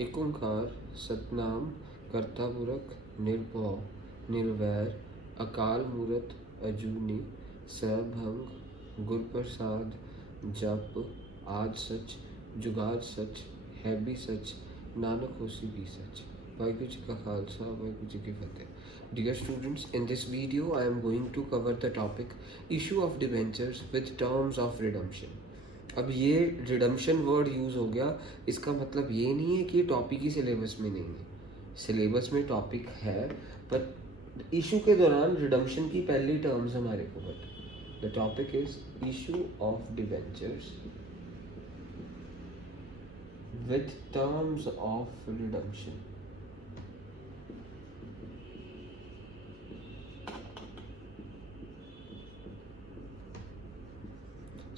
एक ओंकार सतनाम करता पुरख निर्भव निर्वैर अकाल मूरत अजूनी सभंग गुरप्रसाद जप आद सच जुगाद सच है भी सच नानक होसी भी सच। वाहिगुरु जी का खालसा वाहिगुरु जी की फतेह। Dear students, in this video I am going to cover the topic issue of debentures with terms of redemption। अब ये रिडम्पशन वर्ड यूज़ हो गया, इसका मतलब ये नहीं है कि ये टॉपिक ही सिलेबस में नहीं है। सिलेबस में टॉपिक है, पर इशू के दौरान रिडम्पशन की पहली टर्म्स हमारे को पता। The topic is issue of debentures with terms of redemption.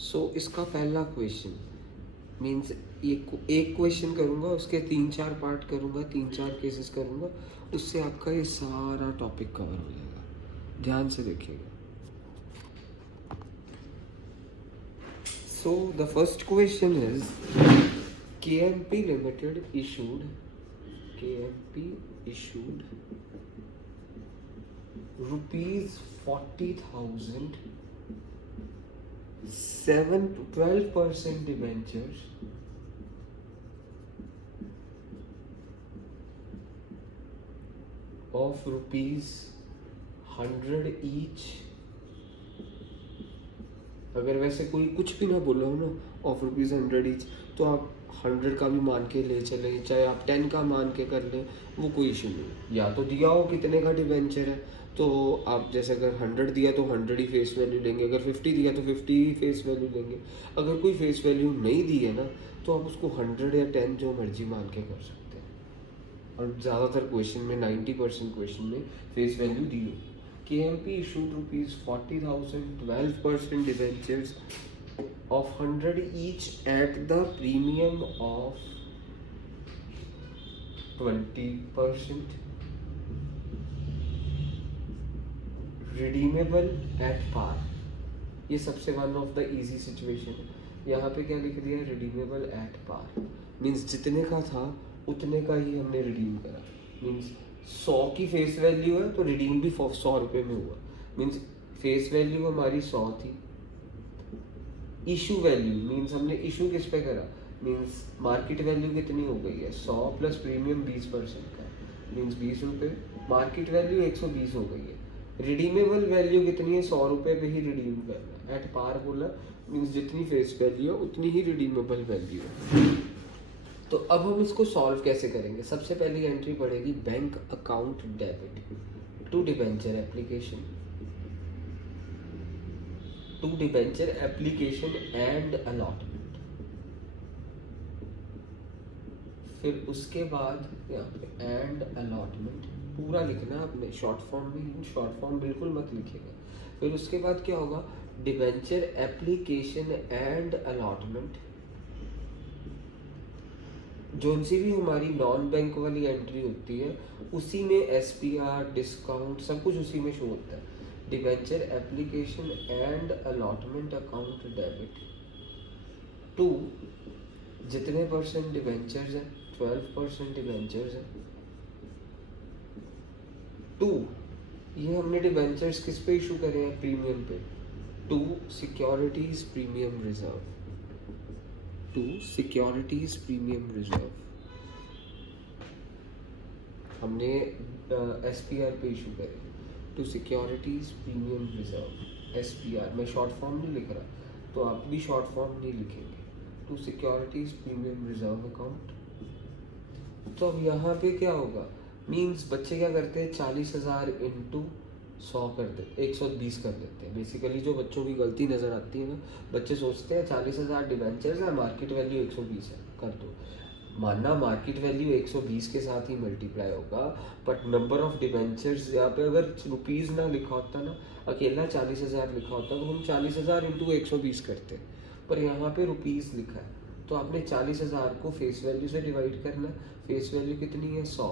So इसका पहला क्वेश्चन मीन्स एक क्वेश्चन करूँगा, उसके 3-4 पार्ट करूँगा, 3-4 केसेस करूँगा, उससे आपका ये सारा टॉपिक कवर हो जाएगा। ध्यान से देखिएगा। So the first question is KMP limited issued ₹40,000 12% debentures of ₹100 each। अगर वैसे कोई कुछ भी ना बोला हो ना ऑफ ₹100 ईच, तो आप 100 का भी मान के ले चलें, चाहे आप 10 का मान के कर लें, वो कोई इशू नहीं। या तो दिया हो कितने का डिबेंचर है, तो आप जैसे अगर 100 दिया तो 100 ही फेस वैल्यू लेंगे, अगर 50 दिया तो 50 ही फेस वैल्यू लेंगे। अगर कोई फेस वैल्यू नहीं दी है ना, तो आप उसको 100 या 10 जो मर्जी मान के कर सकते हैं। और ज़्यादातर क्वेश्चन में 90% क्वेश्चन में फेस वैल्यू दी होगी। KMP issued ₹40,000 12% debentures of 100 each at the premium of 20%, redeemable at par। ये सबसे one of the easy situation है। यहाँ पे क्या लिख दिया, रिडीमेबल एट पार। मीन्स जितने का था उतने का ही हमने रिडीम करा। मीन्स 100 की फेस वैल्यू है तो रिडीम भी 100 रुपये में हुआ। मीन्स फेस वैल्यू हमारी 100 थी। इशू वैल्यू मीन्स हमने इशू किस पे करा, मीन्स मार्केट वैल्यू कितनी हो गई है 100 प्लस प्रीमियम 20% का, मीन्स 20 रुपये। मार्केट वैल्यू 120 हो गई है। रिडीमेबल वैल्यू कितनी है, 100 रुपये पे ही रिडीम करना। एट पार बोला मीन्स जितनी फेस वैल्यू है उतनी ही रिडीमेबल वैल्यू है। तो अब हम इसको सॉल्व कैसे करेंगे। सबसे पहली एंट्री पड़ेगी bank account debit to debenture application and allotment. फिर उसके बाद यहाँ पे एंड अलॉटमेंट पूरा लिखना है आपने, शॉर्ट फॉर्म में, शॉर्ट फॉर्म बिल्कुल मत लिखिएगा। फिर उसके बाद क्या होगा, डिबेंचर एप्लीकेशन एंड अलॉटमेंट। जो सी भी हमारी नॉन बैंक वाली एंट्री होती है उसी में SPR डिस्काउंट सब कुछ उसी में शो होता है। Debenture application and allotment account debit to जितने परसेंट डिबेंचर्स है 12% डिबेंचर्स है टू, ये हमने डिबेंचर्स किस पे इशू करे हैं, प्रीमियम पे, to securities premium reserve, to securities premium reserve हमने SPR पे इशू करे, to securities premium reserve SPR। मैं शॉर्ट फॉर्म नहीं लिख रहा तो आप भी शॉर्ट फॉर्म नहीं लिखेंगे, to securities premium reserve account. तो अब यहाँ पे क्या होगा, मीन्स बच्चे क्या करते हैं 40,000 इंटू 100 कर देते, 120 कर देते हैं। बेसिकली जो बच्चों की गलती नज़र आती है ना, बच्चे सोचते हैं 40,000 डिबेंचर्स है, मार्केट वैल्यू 120 है, कर दो। मानना मार्केट वैल्यू 120 के साथ ही मल्टीप्लाई होगा, बट नंबर ऑफ डिबेंचर्स यहाँ पे अगर रुपीज़ ना लिखा होता ना, अकेला 40,000 लिखा होता तो हम 40,000 इंटू 120 करते, पर यहाँ पे रुपीज़ लिखा है तो आपने 40,000 को फेस वैल्यू से डिवाइड करना। फेस वैल्यू कितनी है 100,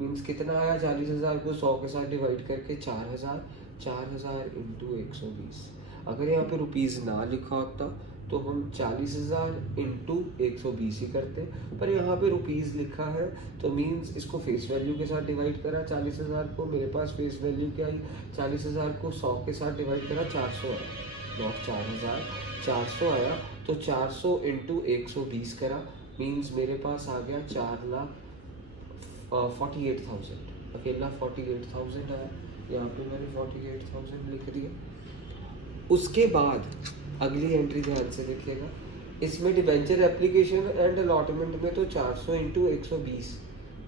मीन्स कितना आया 40,000 को 100 के साथ डिवाइड करके 4,000 इंटू 120। अगर यहाँ पे रुपीज़ ना लिखा होता तो हम 40,000 इंटू 120 ही करते, पर यहाँ पे रुपीज़ लिखा है तो मीन्स इसको फेस वैल्यू के साथ डिवाइड करा 40,000 को, मेरे पास फेस वैल्यू क्या आई, 40,000 को 100 के साथ डिवाइड करा 400 आया, नॉट 4,000, 400 आया। तो 400 इंटू 120 करा मीन्स मेरे पास आ गया 4,48,000, अकेला 48,000 आया, यहाँ पे मैंने 48,000 लिख दिया। उसके बाद अगली एंट्री ध्यान से देखिएगा, इसमें डिवेंचर एप्लीकेशन एंड अलॉटमेंट में तो 400 इंटू 120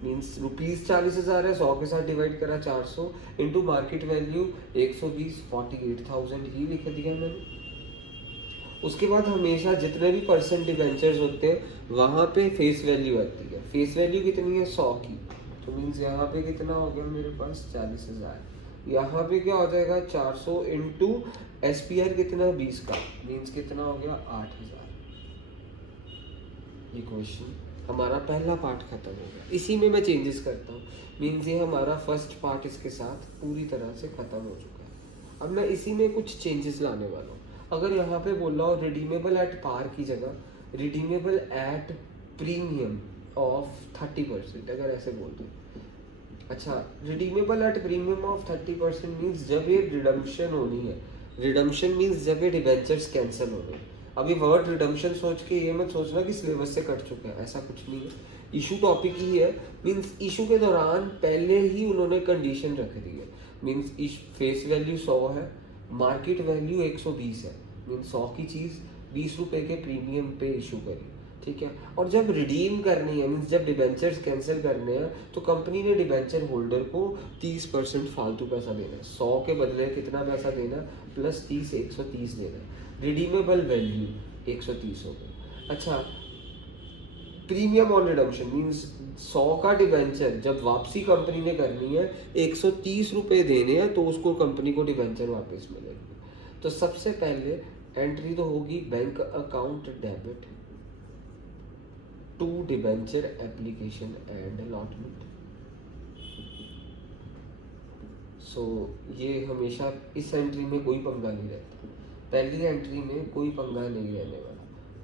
मीन्स रुपीज़ 40,000 है, 100 के साथ डिवाइड करा 400 इंटू मार्केट वैल्यू 120, 48,000 ही लिख दिया मैंने। उसके बाद हमेशा जितने भी परसेंट डिवेंचर्स होते हैं वहाँ पे फेस वैल्यू आती है, फेस वैल्यू कितनी है 100 की, तो मीन्स यहाँ पे कितना हो गया मेरे पास 40,000, यहाँ पे क्या हो जाएगा 400 इंटू SPR कितना 20 का मीन्स कितना हो गया 8,000। ये क्वेश्चन हमारा पहला पार्ट खत्म हो गया, इसी में मैं चेंजेस करता हूँ मीन्स ये हमारा फर्स्ट पार्ट इसके साथ पूरी तरह से खत्म हो चुका है। अब मैं इसी में कुछ चेंजेस लाने वाला हूँ। अगर यहाँ पे बोल रहा हूँ रिडीमेबल एट पार की जगह रिडीमेबल एट प्रीमियम ऑफ 30%, अगर ऐसे बोल दो, अच्छा redeemable at premium of 30% means जब ये रिडम्पशन होनी है, रिडम्पशन मीन्स जब ये डिबेंचर्स कैंसिल हो रहे हैं। अभी वर्ड रिडम्पशन सोच के ये मत सोचना कि सिलेबस से कट चुका है, ऐसा कुछ नहीं है, इशू टॉपिक ही है मीन्स इशू के दौरान पहले ही उन्होंने कंडीशन रख दी है मीन्स फेस वैल्यू 100 है, मार्केट वैल्यू 120 है मीन्स 100 की चीज़ 20 रुपये के प्रीमियम पे इशू करी, ठीक है। और जब रिडीम करनी है मीन्स जब डिबेंचर्स कैंसिल करने हैं तो कंपनी ने डिबेंचर होल्डर को 30% फालतू पैसा देना है, 100 के बदले कितना पैसा देना प्लस 30 130 देना है, रिडीमेबल वैल्यू 130 हो गई। अच्छा प्रीमियम ऑन रिडम्पशन मीन्स 100 का डिबेंचर जब वापसी कंपनी ने करनी है 130 रुपये देने हैं तो उसको कंपनी को डिबेंचर वापस मिलेंगे। तो सबसे पहले एंट्री तो होगी bank account debit to debenture application and allotment. So ये हमेशा इस एंट्री में कोई पंगा नहीं रहता, पहली एंट्री में कोई पंगा नहीं रहने वाला।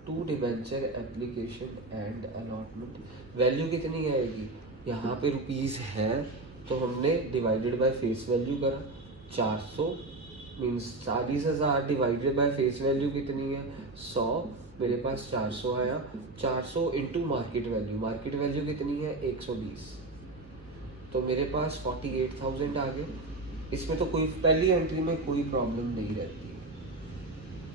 To debenture application and allotment value कितनी आएगी, यहाँ पे रुपीज़ है तो हमने डिवाइडेड बाय फेस वैल्यू करा 400 means 40,000 divided by face value कितनी है 100, मेरे पास 400 आया, 400 इंटू मार्केट वैल्यू कितनी है 120, तो मेरे पास 48,000 आ गए। इसमें तो कोई पहली एंट्री में कोई प्रॉब्लम नहीं रहती है।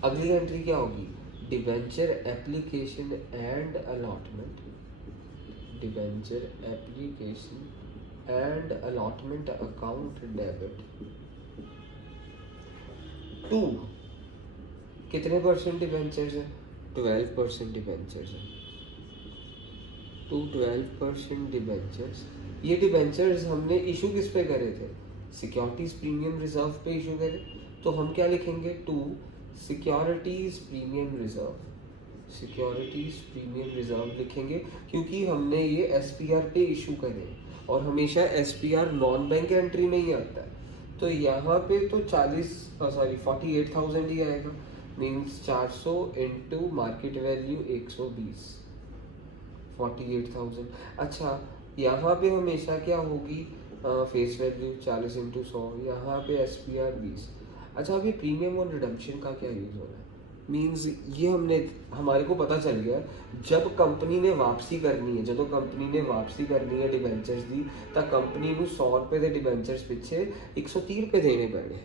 अगली एंट्री क्या होगी, debenture application and allotment, debenture application and allotment account debit to कितने परसेंट डिबेंचर्स है 12% डिबेंचर्स है, टू 12% डिबेंचर्स। ये डिबेंचर्स हमने इशू किस पे करे थे, सिक्योरिटीज प्रीमियम रिजर्व पे इशू करे, तो हम क्या लिखेंगे to securities premium reserve, securities premium reserve लिखेंगे क्योंकि हमने ये SPR पे इशू करे और हमेशा SPR नॉन बैंक एंट्री में ही आता है। तो यहाँ पे तो 48,000 ही आएगा मीन्स 400 इंटू मार्केट वैल्यू 120 48,000। अच्छा यहाँ पे हमेशा क्या होगी फेस वैल्यू 40 इंटू 100, यहाँ पे SPR 20। अच्छा अभी प्रीमियम ऑन रिडम्पशन का क्या यूज़ हो रहा है मीन्स ये हमारे को पता चल गया जब कंपनी ने वापसी करनी है, ਜਦੋਂ कंपनी ने वापसी करनी है डिबेंचर्स ਦੀ ਤਾਂ ਕੰਪਨੀ ਨੂੰ 100 ਰੁਪਏ ਦੇ ਡਿਬੈਂਚਰਸ ਪਿੱਛੇ 130 ਰੁਪਏ ਦੇਣੇ ਪੈਣੇ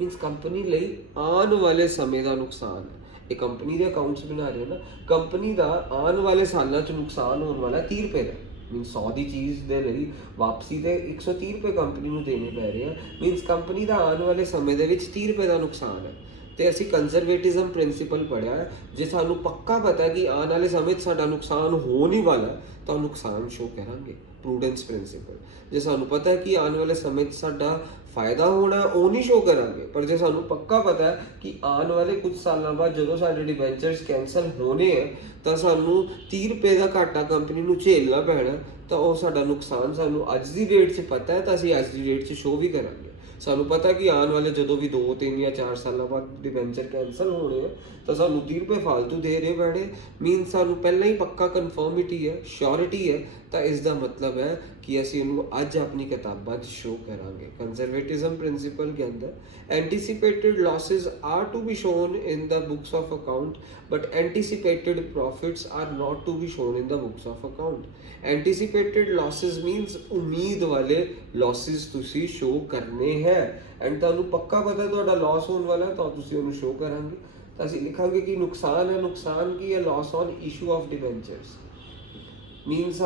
मीन्स कंपनी ਲਈ ਆਉਣ ਵਾਲੇ ਸਮੇਂ ਦਾ ਨੁਕਸਾਨ ਹੈ। ਇਹ ਕੰਪਨੀ ਦੇ ਅਕਾਊਂਟਸ ਬਣਾ ਰਹੇ ਨਾ, ਕੰਪਨੀ ਦਾ ਆਉਣ ਵਾਲੇ ਸਾਲਾਂ 'ਚ ਨੁਕਸਾਨ ਹੋਣ ਵਾਲਾ 30 ਰੁਪਏ ਦਾ मीन्स 100 ਦੀ ਚੀਜ਼ ਦੇ ਲਈ ਵਾਪਸੀ ਤੇ 130 ਰੁਪਏ ਕੰਪਨੀ ਨੂੰ ਦੇਣੇ ਪੈ ਰਹੇ ਆ मीन्स ਕੰਪਨੀ ਦਾ ਆਉਣ ਵਾਲੇ ਸਮੇਂ ਦੇ ਵਿੱਚ 30 ਰੁਪਏ ਦਾ ਨੁਕਸਾਨ ਹੈ। ਤੇ ਅਸੀਂ ਕੰਜ਼ਰਵੇਟਿਜ਼ਮ ਪ੍ਰਿੰਸੀਪਲ ਪੜਿਆ ਹੈ, ਜੇ ਸਾਨੂੰ ਪੱਕਾ ਪਤਾ ਕਿ ਆਉਣ ਵਾਲੇ ਸਮੇਂ 'ਚ ਸਾਡਾ ਨੁਕਸਾਨ ਹੋਣ ਹੀ ਵਾਲਾ ਤਾਂ ਨੁਕਸਾਨ ਸ਼ੋ ਕਰਾਂਗੇ, ਪ੍ਰੂਡੈਂਸ ਪ੍ਰਿੰਸੀਪਲ। ਜੇ ਸਾਨੂੰ ਪਤਾ ਹੈ ਕਿ ਆਉਣ ਵਾਲੇ ਸਮੇਂ 'ਚ ਸਾਡਾ ਫਾਇਦਾ ਹੋਣਾ ਉਹ ਨਹੀਂ ਸ਼ੋ ਕਰਾਂਗੇ, ਪਰ ਜੇ ਸਾਨੂੰ ਪੱਕਾ ਪਤਾ ਹੈ ਕਿ ਆਉਣ ਵਾਲੇ ਕੁਝ ਸਾਲਾਂ ਬਾਅਦ ਜਦੋਂ ਸਾਡੇ ਡਿਬੈਂਚਰਸ ਕੈਂਸਲ ਹੋਣੇ ਹੈ ਤਾਂ ਸਾਨੂੰ 30 ਰੁਪਏ ਦਾ ਘਾਟਾ ਕੰਪਨੀ ਨੂੰ ਝੇਲਣਾ ਪੈਣਾ, ਤਾਂ ਉਹ ਸਾਡਾ ਨੁਕਸਾਨ ਸਾਨੂੰ ਅੱਜ ਦੀ ਡੇਟ 'ਚ ਪਤਾ ਹੈ ਤਾਂ ਅਸੀਂ ਅੱਜ ਦੀ ਡੇਟ 'ਚ ਸ਼ੋ ਵੀ ਕਰਾਂਗੇ। ਸਾਨੂੰ ਪਤਾ ਕਿ ਆਉਣ ਵਾਲੇ ਜਦੋਂ ਵੀ 2 3 ਜਾਂ 4 ਸਾਲਾਂ ਬਾਅਦ ਡਿਬੈਂਚਰ ਕੈਂਸਲ ਹੋਣੇ ਆ ਤਾਂ ਸਾਨੂੰ 30 ਰੁਪਏ ਫालतू ਦੇ ਰਹੇ ਪੈਣੇ ਮੀਨ ਸਾਨੂੰ ਪਹਿਲਾਂ ਹੀ ਪੱਕਾ ਕਨਫਰਮਿਟੀ ਹੈ ਸ਼ੋਰਿਟੀ ਹੈ ਤਾਂ ਇਸ ਦਾ ਮਤਲਬ ਹੈ ਕਿ ਅਸੀਂ ਉਹਨੂੰ ਅੱਜ ਆਪਣੀ ਕਿਤਾਬਾਂ 'ਚ ਸ਼ੋ ਕਰਾਂਗੇ ਕੰਜ਼ਰਵੇਟਿਜ਼ਮ ਪ੍ਰਿੰਸੀਪਲ ਕਹਿੰਦਾ anticipated losses are to be shown in the books of account but anticipated profits are not to be shown in the books of account anticipated losses means ਉਮੀਦ ਵਾਲੇ ਲਾਸਸ ਤੁਸੀਂ show ਕਰਨੇ ਹੈ and ਤੁਹਾਨੂੰ ਪੱਕਾ ਪਤਾ ਤੁਹਾਡਾ ਲਾਸ ਹੋਣ ਵਾਲਾ ਤਾਂ ਤੁਸੀਂ ਉਹਨੂੰ ਸ਼ੋ ਕਰਾਂਗੇ ਤਾਂ ਅਸੀਂ ਲਿਖਾਂਗੇ ਕਿ ਨੁਕਸਾਨ ਹੈ ਨੁਕਸਾਨ ਕੀ ਹੈ loss on issue of debentures means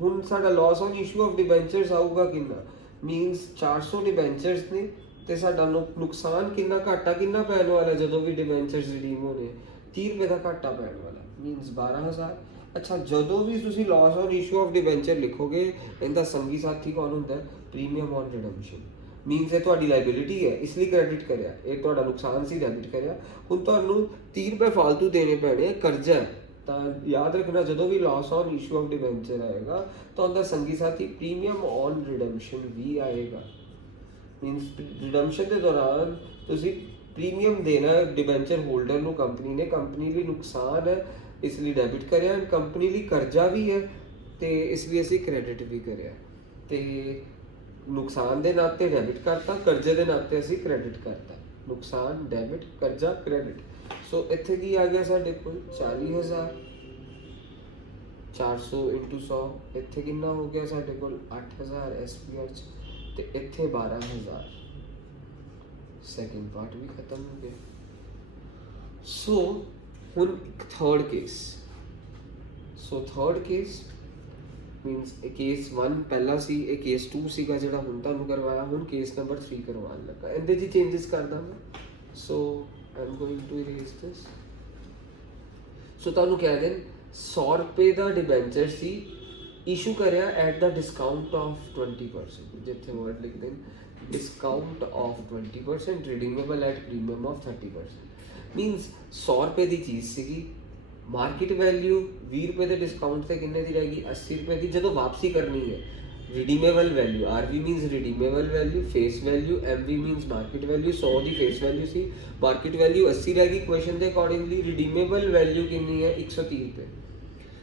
ਹੁਣ ਸਾਡਾ loss on issue of debentures ਆਊਗਾ ਕਿੰਨਾ ਮੀਨਸ 400 ਡਿਬੈਂਚਰਸ ਨੇ ਤੇ ਸਾਡਾ ਨੁਕਸਾਨ ਕਿੰਨਾ ਘਾਟਾ ਕਿੰਨਾ ਪੈਣ ਵਾਲਾ ਜਦੋਂ ਵੀ ਡਿਬੈਂਚਰਸ ਰਿਡੀਮ ਹੋਣੇ 30 ਰੁਪਏ ਦਾ ਘਾਟਾ ਪੈਣ ਵਾਲਾ ਮੀਨਸ 12000 ਅੱਛਾ ਜਦੋਂ ਵੀ ਤੁਸੀਂ Las on issue of debenture ਲਿਖੋਗੇ ਇਹਦਾ ਸੰਗੀ ਸਾਥੀ ਕੌਣ ਹੁੰਦਾ ਪ੍ਰੀਮੀਅਮ ਔਨ ਰਿਡਮਪਸ਼ਨ ਮੀਨਸ ਇਹ ਤੁਹਾਡੀ ਲਾਇਬਿਲਿਟੀ ਹੈ ਇਸ ਲਈ ਕ੍ਰੈਡਿਟ ਕਰਿਆ ਇਹ ਤੁਹਾਡਾ ਨੁਕਸਾਨ ਸੀ ਡੈਬਿਟ ਕਰਿਆ ਹੁਣ ਤੁਹਾਨੂੰ 30 ਰੁਪਏ ਫालतू ਦੇਣੇ ਪੈਣੇ ਕਰਜ਼ਾ ਹੈ ਤਾਂ ਯਾਦ ਰੱਖਣਾ ਜਦੋਂ ਵੀ Las on issue of debenture ਆਏਗਾ ਤਾਂ ਉਹਦਾ ਸੰਗੀ ਸਾਥੀ ਪ੍ਰੀਮੀਅਮ ਔਨ ਰਿਡਮਪਸ਼ਨ ਵੀ ਆਏਗਾ ਮੀਨਸ ਰਿਡਮਪਸ਼ਨ ਦੇ ਦੌਰਾਨ ਤੁਸੀਂ ਪ੍ਰੀਮੀਅਮ ਦੇਣਾ ਡਿਬੈਂਚਰ ਹੋਲਡਰ ਨੂੰ ਕੰਪਨੀ ਲਈ ਨੁਕਸਾਨ ਹੈ ਇਸ ਲਈ ਡੈਬਿਟ ਕਰਿਆ ਐਂਡ ਕੰਪਨੀ ਲਈ ਕਰਜ਼ਾ ਵੀ ਹੈ ਤੇ ਇਸ ਲਈ ਅਸੀਂ ਕ੍ਰੈਡਿਟ ਵੀ ਕਰਿਆ ਤੇ ਨੁਕਸਾਨ ਦੇ ਨਾਤੇ ਡੈਬਿਟ ਕਰਤਾ ਕਰਜ਼ੇ ਦੇ ਨਾਤੇ ਅਸੀਂ ਕ੍ਰੈਡਿਟ ਕਰਤਾ ਨੁਕਸਾਨ ਡੈਬਿਟ ਕਰਜ਼ਾ ਕ੍ਰੈਡਿਟ ਸੋ ਇੱਥੇ ਕੀ ਆ ਗਿਆ ਸਾਡੇ ਕੋਲ 40000 400 × 100 ਇੱਥੇ ਕਿੰਨਾ ਹੋ ਗਿਆ ਸਾਡੇ ਕੋਲ 8000 SPR ਚ ਤੇ ਇੱਥੇ 12000 ਸੈਕਿੰਡ ਪਾਰਟ ਵੀ ਖਤਮ ਹੋ ਗਿਆ ਸੋ ਹੁਣ ਥਰਡ ਕੇਸ means ਇਹ ਕੇਸ 1 ਪਹਿਲਾ ਸੀ ਇਹ ਕੇਸ 2 ਸੀਗਾ ਜਿਹੜਾ ਹੁਣ ਤੁਹਾਨੂੰ ਕਰਵਾਇਆ ਹੁਣ ਕੇਸ ਨੰਬਰ 3 ਕਰਵਾਉਣ ਲੱਗਾ ਇਹਦੇ ਜੀ ਚੇਂਜਸ ਕਰਦਾ ਮੈਂ so I am going to erase this so ਤੁਹਾਨੂੰ ਕਹਿ ਦੇਣ 100 ਰੁਪਏ ਦਾ ਡਿਬੈਂਚਰ ਸੀ ਇਸ਼ੂ ਕਰਿਆ ਐਟ ਦਾ ਡਿਸਕਾਊਂਟ ਆਫ 20% ਜਿੱਥੇ ਵਰਡ ਲਿਖ ਦੇਣ discount of 20% redeemable at premium of 30% means 100 ਰੁਪਏ ਦੀ ਚੀਜ਼ ਸੀਗੀ ਮਾਰਕੀਟ ਵੈਲਿਊ 20 ਰੁਪਏ ਦੇ ਡਿਸਕਾਊਂਟ ਤੇ ਕਿੰਨੇ ਦੀ ਰਹੇਗੀ 80 ਰੁਪਏ ਦੀ ਜਦੋਂ ਵਾਪਸੀ ਕਰਨੀ ਹੈ redeemable value RV means redeemable value face value MV means market value 100 ਦੀ ਫੇਸ ਵੈਲਿਊ ਸੀ ਮਾਰਕੀਟ ਵੈਲਿਊ 80 ਰਹੇਗੀ ਕੁਐਸਚਨ ਦੇ ਅਕੋਰਡਿੰਗਲੀ ਰਿਡੀਮੇਬਲ ਵੈਲਿਊ ਕਿੰਨੀ ਹੈ 130 ਰੁਪਏ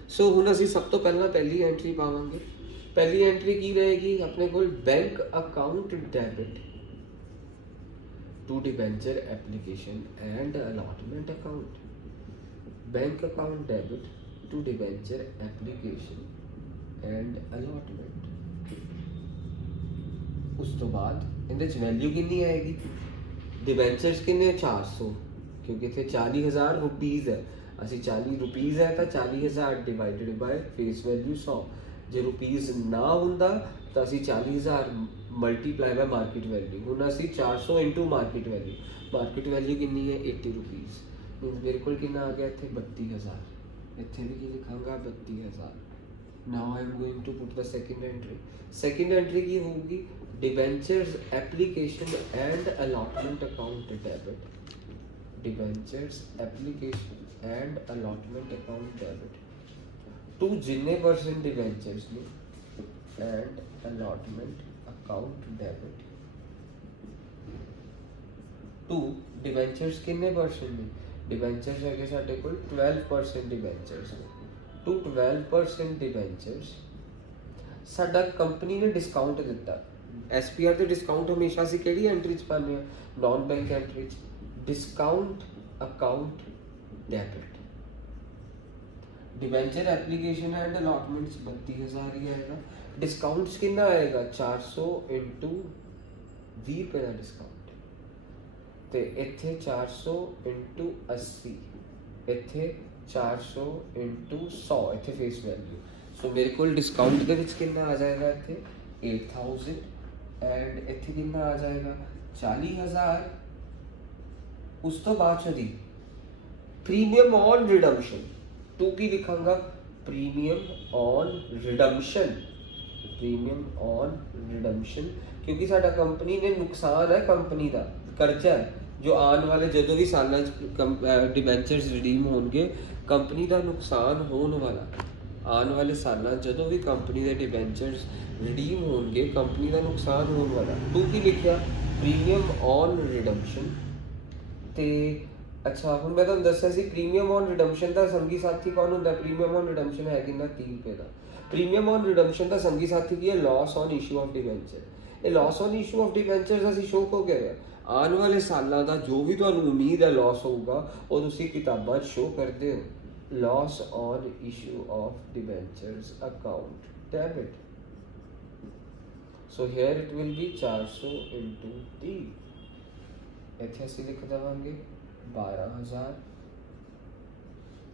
ਸੋ ਹੁਣ ਅਸੀਂ ਸਭ ਤੋਂ ਪਹਿਲਾਂ ਪਹਿਲੀ ਐਂਟਰੀ ਪਾਵਾਂਗੇ ਪਹਿਲੀ ਐਂਟਰੀ ਕੀ ਰਹੇਗੀ ਆਪਣੇ ਕੋਲ bank account debit to debenture application and allotment account bank account debit to debenture application and allotment ਉਸ ਤੋਂ ਬਾਅਦ ਇਹਦੇ ਚ ਵੈਲਿਊ ਕਿੰਨੀ ਆਏਗੀ ਡਿਬੈਂਚਰਸ ਕਿੰਨੇ 400 ਕਿਉਂਕਿ ਇੱਥੇ 40000 ਰੁਪੀਸ ਹੈ ਅਸੀਂ 40 ਰੁਪੀਸ ਹੈ ਤਾਂ 40000 ਡਿਵਾਈਡਡ ਬਾਈ ਫੇਸ ਵੈਲਿਊ 100 ਜੇ ਰੁਪੀਸ ਨਾ ਹੁੰਦਾ ਤਾਂ ਅਸੀਂ 40000 ਮਲਟੀਪਲਾਈ ਬਾਈ ਮਾਰਕੀਟ ਵੈਲਿਊ ਹੁਣ ਅਸੀਂ 400 ਇਨਟੂ ਮਾਰਕੀਟ ਵੈਲਿਊ ਕਿੰਨੀ ਹੈ 80 ਰੁਪੀਸ ਮੇਰੇ ਕੋਲ ਕਿੰਨਾ ਆ ਗਿਆ ਇੱਥੇ 32000 ਇੱਥੇ ਵੀ ਕੀ ਲਿਖਾਂਗਾ 32000 now I am going to put the second entry ਕੀ ਹੋਊਗੀ debentures application and allotment account debit debentures application and allotment account debit to ਜਿੰਨੇ ਪਰਸੈਂਟ ਡਿਬੈਂਚਰਸ ਨੇ and allotment account debit to debentures ਕਿੰਨੇ ਪਰਸੈਂਟ ਨੇ debentures ਹੈਗੇ ਸਾਡੇ ਕੋਲ 12% debentures to 12% debentures ਸਾਡਾ ਕੰਪਨੀ ਨੇ ਡਿਸਕਾਊਂਟ ਦਿੱਤਾ SPR ਤੇ ਡਿਸਕਾਊਂਟ ਹਮੇਸ਼ਾ ਅਸੀਂ ਕਿਹੜੀ ਐਂਟਰੀ ਚ ਪਾਉਂਦੇ ਆ ਨॉन ਬੈਂਕ ਐਂਟਰੀ ਚ discount account debit debenture application and allotment 32000 ਹੀ ਆਏਗਾ ਡਿਸਕਾਊਂਟਸ ਕਿੰਨਾ ਆਏਗਾ 400 × 20 ਰੁਪਏ ਦਾ ਡਿਸਕਾਊਂਟ ਤੇ ਇੱਥੇ 400 × 80 ਇੱਥੇ 400 × 100 ਇੱਥੇ ਫੇਸ ਵੈਲਿਊ ਸੋ ਮੇਰੇ ਕੋਲ ਡਿਸਕਾਊਂਟ ਦੇ ਵਿੱਚ ਕਿੰਨਾ ਆ ਜਾਏਗਾ ਇੱਥੇ 8000 ਐਂਡ ਇੱਥੇ ਕਿੰਨਾ ਆ ਜਾਏਗਾ 40000 ਉਸ ਤੋਂ ਬਾਅਦ ਚਲੀ ਪ੍ਰੀਮੀਅਮ ਔਨ ਰਿਡਮਪਸ਼ਨ ਤੂੰ ਕੀ ਲਿਖਾਂਗਾ ਪ੍ਰੀਮੀਅਮ ਔਨ ਰਿਡਮਪਸ਼ਨ ਕਿਉਂਕਿ ਸਾਡਾ ਕੰਪਨੀ ਨੇ ਨੁਕਸਾਨ ਹੈ ਕੰਪਨੀ ਦਾ ਕਰਜ਼ਾ ਹੈ ਜੋ ਆਉਣ ਵਾਲੇ ਜਦੋਂ ਵੀ ਸਾਲਾਂ 'ਚ ਡਿਬੈਂਚਰਸ ਰਿਡੀਮ ਹੋਣਗੇ ਕੰਪਨੀ ਦਾ ਨੁਕਸਾਨ ਹੋਣ ਵਾਲਾ ਆਉਣ ਵਾਲੇ ਸਾਲਾਂ ਜਦੋਂ ਵੀ ਕੰਪਨੀ ਦੇ ਡਿਬੈਂਚਰਸ ਰਿਡੀਮ ਹੋਣਗੇ ਕੰਪਨੀ ਦਾ ਨੁਕਸਾਨ ਹੋਣ ਵਾਲਾ। ਤੂੰ ਕੀ ਲਿਖਿਆ? Premium on redemption. ਤੇ ਅੱਛਾ ਹੁਣ ਮੈਂ ਤੁਹਾਨੂੰ ਦੱਸਿਆ ਸੀ ਪ੍ਰੀਮੀਅਮ ਔਨ ਰਿਡਮਪਸ਼ਨ ਦਾ ਸੰਗੀ ਸਾਥੀ ਕੌਣ ਹੁੰਦਾ? ਪ੍ਰੀਮੀਅਮ ਔਨ ਰਿਡਮਪਸ਼ਨ ਹੈ ਕਿੰਨਾ? 30 ਰੁਪਏ ਦਾ। ਪ੍ਰੀਮੀਅਮ ਔਨ ਰਿਡਮਪਸ਼ਨ ਦਾ ਸੰਗੀ ਸਾਥੀ ਕੀ ਹੈ? Loss on issue of debenture. ਇਹ loss on issue of debentures ਅਸੀਂ ਸ਼ੋਅ ਹੋ ਗਿਆ ਆਉਣ ਵਾਲੇ ਸਾਲਾਂ ਦਾ ਜੋ ਵੀ ਤੁਹਾਨੂੰ ਉਮੀਦ ਹੈ ਲਾਸ ਹੋਊਗਾ ਉਹ ਤੁਸੀਂ ਕਿਤਾਬਾਂ 'ਚ ਸ਼ੋਅ ਕਰਦੇ ਹੋ। Loss on issue of debentures account debit. So here it will be 400 into 30। ਇੱਥੇ ਅਸੀਂ ਲਿਖ ਦੇਵਾਂਗੇ 12,000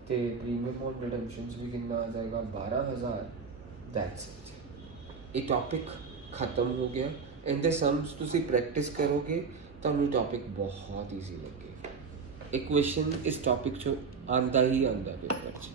ਤੇ ਪ੍ਰੀਮੀਅਮ ਔਨ ਰਿਡਮਪਸ਼ਨਸ ਵੀ ਕਿੰਨਾ ਆ ਜਾਏਗਾ? 12,000। That's it. ਇਹ ਟੌਪਿਕ ਖਤਮ ਹੋ ਗਿਆ। ਇਹਦੇ ਸਮਸ ਤੁਸੀਂ ਪ੍ਰੈਕਟਿਸ ਕਰੋਗੇ ਤੁਹਾਨੂੰ ਟੌਪਿਕ ਬਹੁਤ ਈਜ਼ੀ ਲੱਗੇਗਾ। ਇੱਕ ਕੁਐਸਚਨ ਇਸ ਟੌਪਿਕ 'ਚੋਂ ਆਉਂਦਾ ਹੀ ਆਉਂਦਾ ਪੇਪਰ 'ਚ।